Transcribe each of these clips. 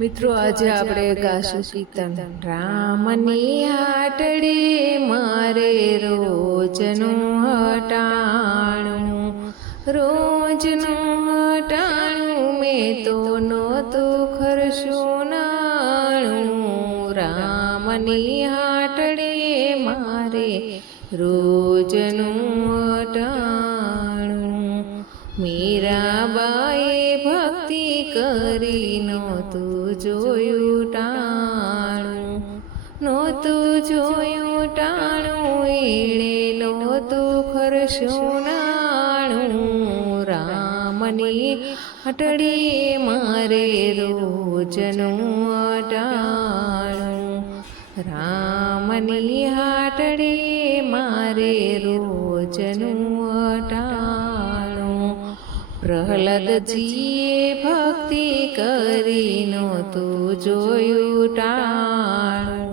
મિત્રો આજે આપણે ગાશું કીર્તન રામની હાટડી મારે રોજનું હટાણું મેં તો નહોતું ખરશું નાણું રામની હાટડી મારે રોજનું હટાણું મીરાબાએ ભક્તિ કરી નહોતું જોયું ટાણું એણે નહોતું ખરશું નાણું રામની હાટડી મારે રોજનું હટાણું રામની હાટડી મારે રોજનું હટાણું પ્રહલાદજીએ ભક્તિ કરી નહોતું જોયું ટાણું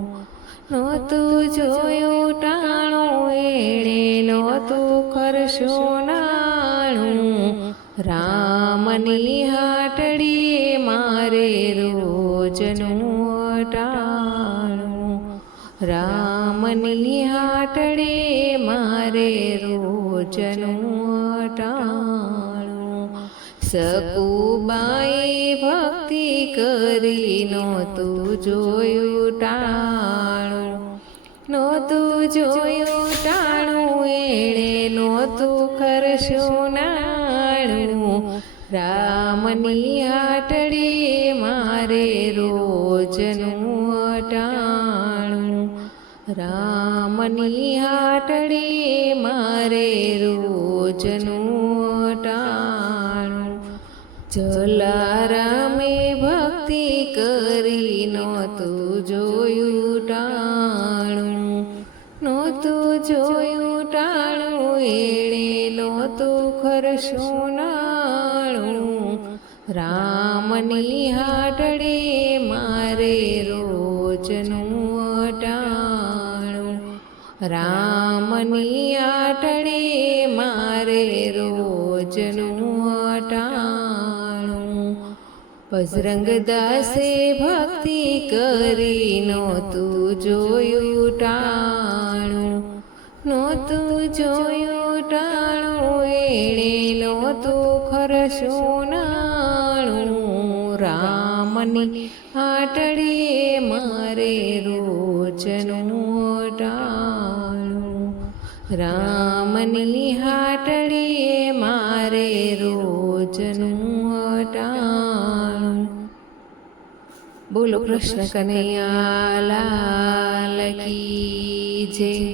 એણે નહોતું ખરશું નાણું રામની હાટડી મારે રોજનું હટાણું રામની હાટડી મારે રોજનું હટાણું સકુબાએ ભક્તિ કરી નહોતું જોયું ટાણું એણે નહોતું ખરશું નાણું રામની હાટડી મારે રોજનું હટાણું રામની હાટડી મારે રોજનું હટાણું જલારામે ભક્તિ કરી નહોતું જોયું ટાણું એણે નહોતું ખરશું નાણું રામની હાટડી મારે રોજનું હટાણું રામની હાટડી મારે રોજનું હટાણું બજરંગદાસે ભક્તિ કરી નહોતું જોયું ટાણું એણે નહોતું ખરશું નાણું રામની હાટડી મારે રોજનું હટાણું રામની હાટડી મારે રોજનું હટાણું બોલો કૃષ્ણ કનૈયા લાલ કી જય।